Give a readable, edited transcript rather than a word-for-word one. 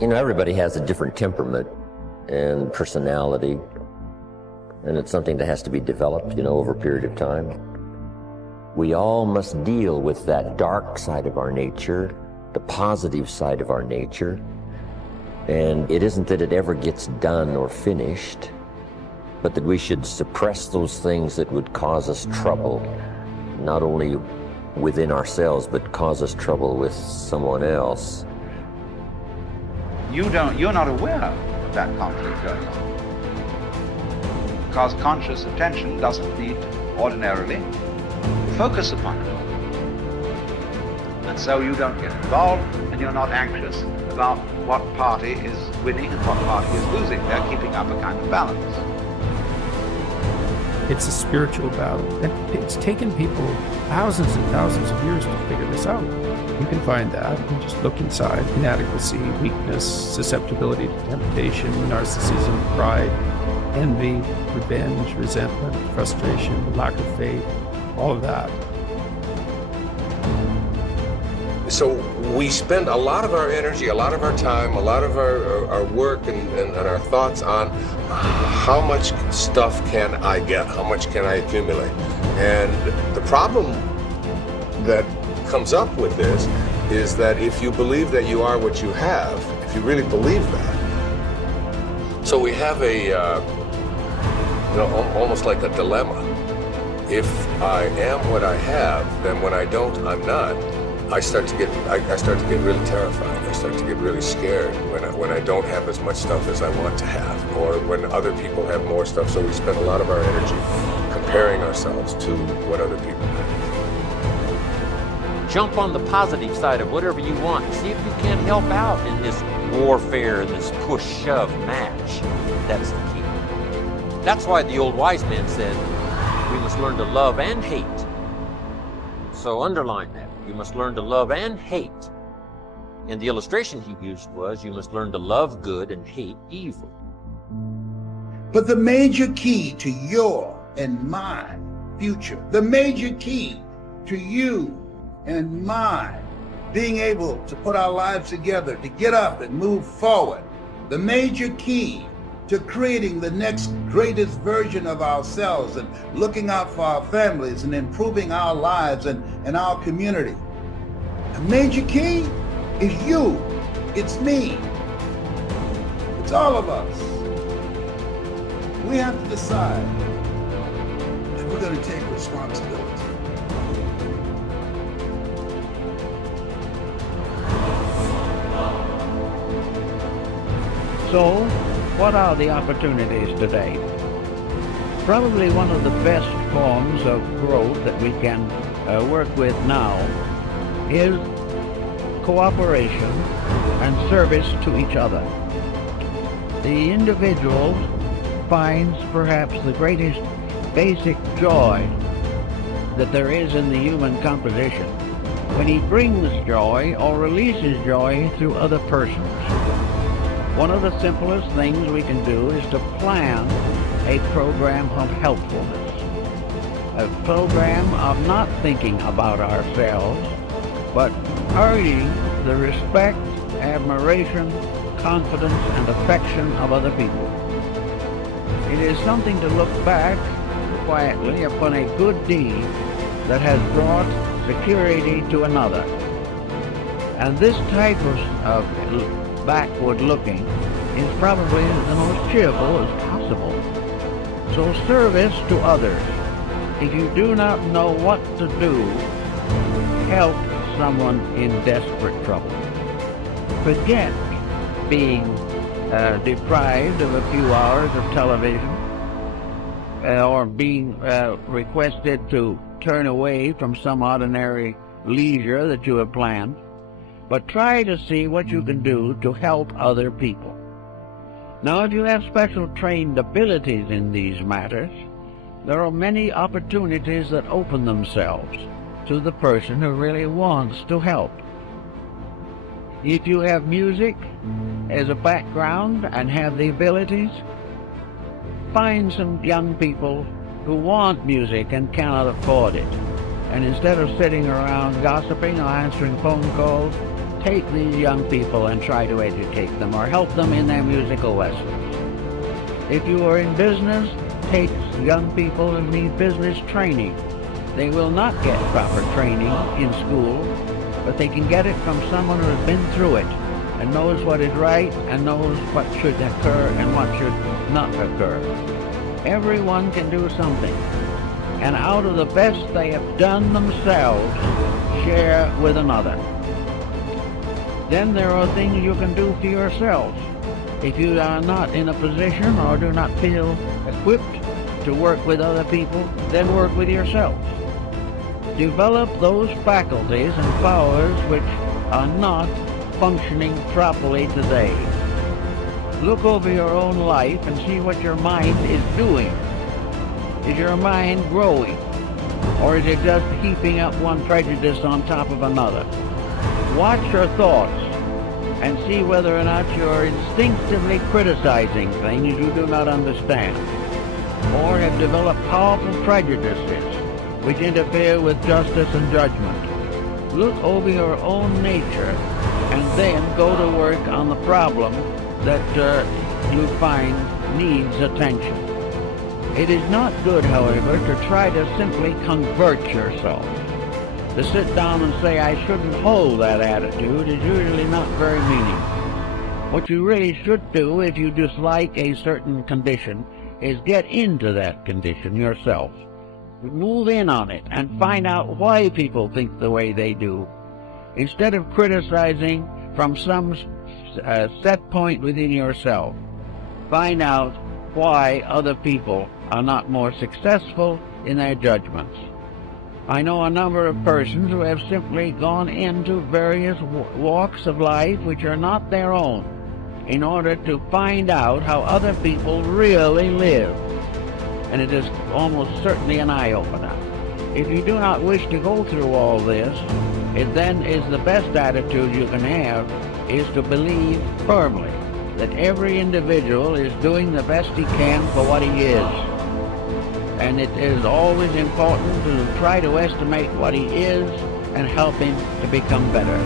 Everybody has a different temperament and personality, and it's something that has to be developed, over a period of time. We all must deal with that dark side of our nature, the positive side of our nature, and it isn't that it ever gets done or finished, but that we should suppress those things that would cause us trouble, not only within ourselves, but cause us trouble with someone else. You're not aware of that conflict going on. Because conscious attention doesn't need ordinarily to focus upon it. And so you don't get involved, and you're not anxious about what party is winning and what party is losing. They're keeping up a kind of balance. It's a spiritual battle, and it's taken people thousands and thousands of years to figure this out. You can find that and just look inside: inadequacy, weakness, susceptibility to temptation, narcissism, pride, envy, revenge, resentment, frustration, lack of faith, all of that. So we spend a lot of our energy, a lot of our time, a lot of our work and our thoughts on how much stuff can I get, how much can I accumulate. And the problem that comes up with this is that if you believe that you are what you have, if you really believe that, so we have almost like a dilemma. If I am what I have, then when I don't, I'm not. I start to get really terrified. I start to get really scared when I don't have as much stuff as I want to have, or when other people have more stuff. So we spend a lot of our energy comparing ourselves to what other people have. Jump on the positive side of whatever you want. See if you can't help out in this warfare, in this push-shove match. That's the key. That's why the old wise man said, we must learn to love and hate. So underline that. You must learn to love and hate. And the illustration he used was, you must learn to love good and hate evil. But the major key to your and my future, the major key to you and mine being able to put our lives together, to get up and move forward, the major key to creating the next greatest version of ourselves and looking out for our families and improving our lives and our community. The major key is you. It's me. It's all of us. We have to decide that we're going to take responsibility. So, what are the opportunities today? Probably one of the best forms of growth that we can work with now is cooperation and service to each other. The individual finds perhaps the greatest basic joy that there is in the human composition when he brings joy or releases joy through other persons. One of the simplest things we can do is to plan a program of helpfulness, a program of not thinking about ourselves, but earning the respect, admiration, confidence, and affection of other people. It is something to look back quietly upon a good deed that has brought security to another. And this type of backward looking is probably the most cheerful as possible. So service to others. If you do not know what to do, help someone in desperate trouble. Forget being deprived of a few hours of television or being requested to turn away from some ordinary leisure that you have planned. But try to see what you can do to help other people. Now, if you have special trained abilities in these matters, there are many opportunities that open themselves to the person who really wants to help. If you have music as a background and have the abilities, find some young people who want music and cannot afford it. And instead of sitting around gossiping or answering phone calls, take these young people and try to educate them or help them in their musical lessons. If you are in business, take young people who need business training. They will not get proper training in school, but they can get it from someone who has been through it and knows what is right and knows what should occur and what should not occur. Everyone can do something, and out of the best they have done themselves, share with another. Then there are things you can do for yourselves. If you are not in a position or do not feel equipped to work with other people, then work with yourselves. Develop those faculties and powers which are not functioning properly today. Look over your own life and see what your mind is doing. Is your mind growing? Or is it just heaping up one prejudice on top of another? Watch your thoughts and see whether or not you're instinctively criticizing things you do not understand, or have developed powerful prejudices which interfere with justice and judgment. Look over your own nature and then go to work on the problem that you find needs attention. It is not good, however, to try to simply convert yourself. To sit down and say, I shouldn't hold that attitude, is usually not very meaningful. What you really should do if you dislike a certain condition is get into that condition yourself. Move in on it and find out why people think the way they do. Instead of criticizing from some set point within yourself, find out why other people are not more successful in their judgments. I know a number of persons who have simply gone into various walks of life which are not their own in order to find out how other people really live. And it is almost certainly an eye-opener. If you do not wish to go through all this, it then is the best attitude you can have is to believe firmly that every individual is doing the best he can for what he is. And it is always important to try to estimate what he is and help him to become better.